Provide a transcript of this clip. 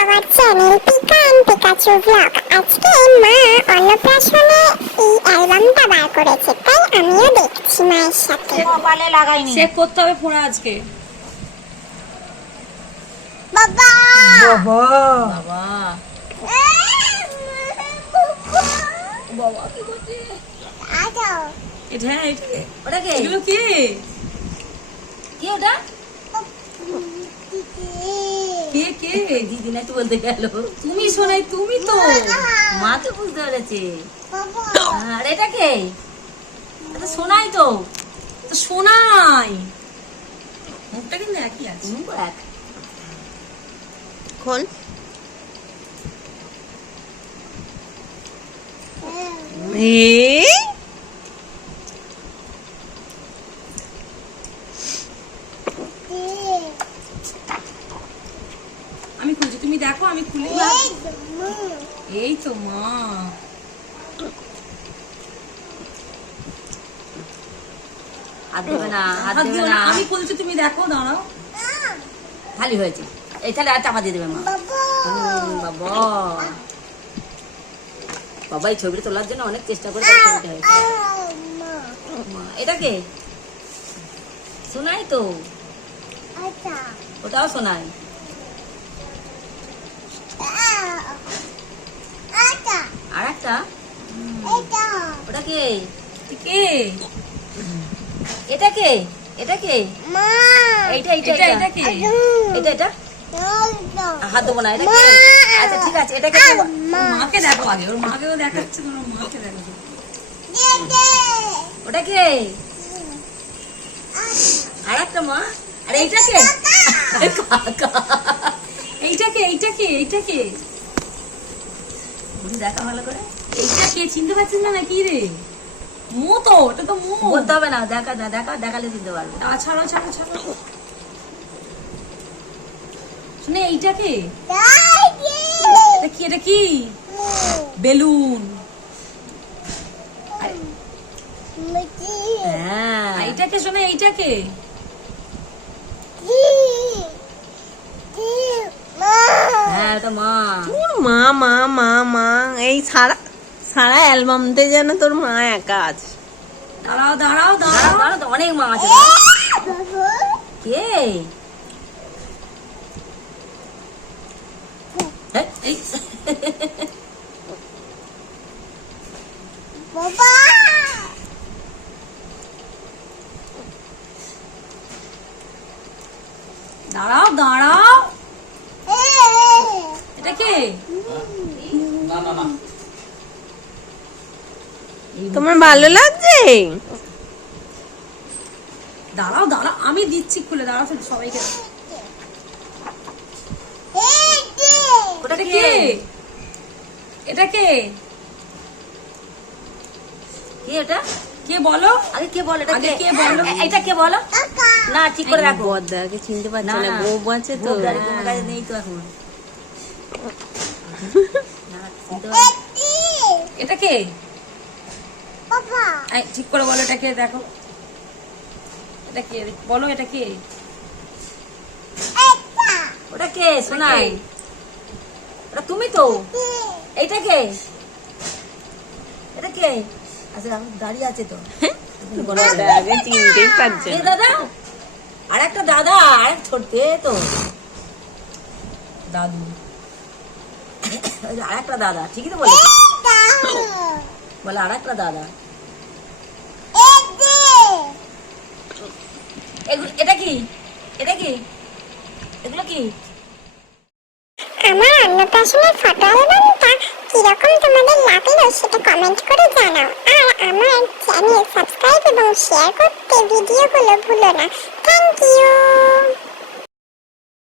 Channel Pika and Pikachu blog আজকে মা অন্নপ্রাশনে এই অ্যালবামটা বার করেছে তাই আমিও দেখছি মায়ের সাথে। কপালে লাগাইনি চেক করতে হবে ফোনে আজকে। বাবা! বাবা! বাবা। কি করছে? আজাও এটা হ্যাঁ এটা কে? ওটা কে? এগুলো কে? কি ওটা? দিদি না বলতে গেল? তুমি শোনাই তুমি তো। মা তো বুঝতে পেরেছে। আর এটা কে? এটা শোনাই তো। তো শোনাই। মুখটা কিন্তু একই আছে। এক। খোল। এ আমি খুলছি তুমি দেখো আমি খুলে এই তো মা। হাত দেবে না হাত হাত দেবে না। না। আমি খুলছি তুমি দেখো দাঁড়াও। খালি হয়েছে। এই তাহলে আর চাপা দিয়ে দেবে মা। বাবা। বাবা। এই ছবিটা তোলার জন্য অনেক চেষ্টা করে ছবিটা হয়েছে শোনাই তো। ওটাও শোনাই আর একটা ওটা কে? কে? এটা কে? এটা কে? এইটা এইটা এটা এটা এটা কে? এটা এটা? হাত দেবো না এটা কে? আচ্ছা ঠিক আছে এটা কে ওর মাকে দেখো আগে ওর মাকেও দেখাচ্ছে তোমার মাকে দেখো। ওটা কে? আর একটা মা? আর এইটা কে। এইটা কে এইটা কে এইটা কে? বুড়ি দেখা ভালো করে। এইটা কে? চিনতে পারছিস না নাকি রে? মো তো ওটা তো মো বলতে হবে না দেখা না দেখা দেখালে দিতে পারব। আ, ছাড়ো ছাড়ো ছাড়ো। শুনে এইটা কে? এটা কি এটা কি? বেলুন। হ্যাঁ এইটাকে শোনে এইটাকে হ্যাঁ ওটা মা তোর মা মা মা মা। এই সারা সারা অ্যালবামতে যেন তোর মা একা আছে। দাঁড়াও দাঁড়াও দাঁড়াও, দাঁড়াও। দাঁড়াও অনেক মা আছে। কে? হ্যাঁ, এই, দাঁড়াও। কে? তোমার ভালো লাগছে? দাঁড়াও দাঁড়াও আমি দিচ্ছি খুলে দাঁড়াও শুধু সবাইকে ওটা এটা কে? কে? এটা কে? কে এটা? কে বলো? আগে কে বল এটা কে? কে বলো? এটা কে বলো? না ঠিক করে রাখো। বদ্দাকে চিনতে পারছে না না না। বউ আছে তো। নেই তো এখন। না। এটা কে? ঠিক করে বলো এটা কে দেখো। এটা কে? বলো এটা কে? ওটা কে? শোনাই ওটা তুমি তো? এইটা কে? এটা কে? আচ্ছা দাঁড়িয়ে আছে তো। দাদা আর একটা দাদা আর এক ছোট তো। দাদু। আর একটা দাদা ঠিকই তো বলে বলে আর একটা দাদা এটা কি? এটা কি? এগুলো কি? আমার অন্নপ্রাশনের ফটো অ্যালবামটা কীরকম তোমাদের লাগল সেটা কমেন্ট করে জানাও। আর আমার চ্যানেল সাবস্ক্রাইব এবং শেয়ার করতে ভিডিওগুলো ভুলো না। Thank you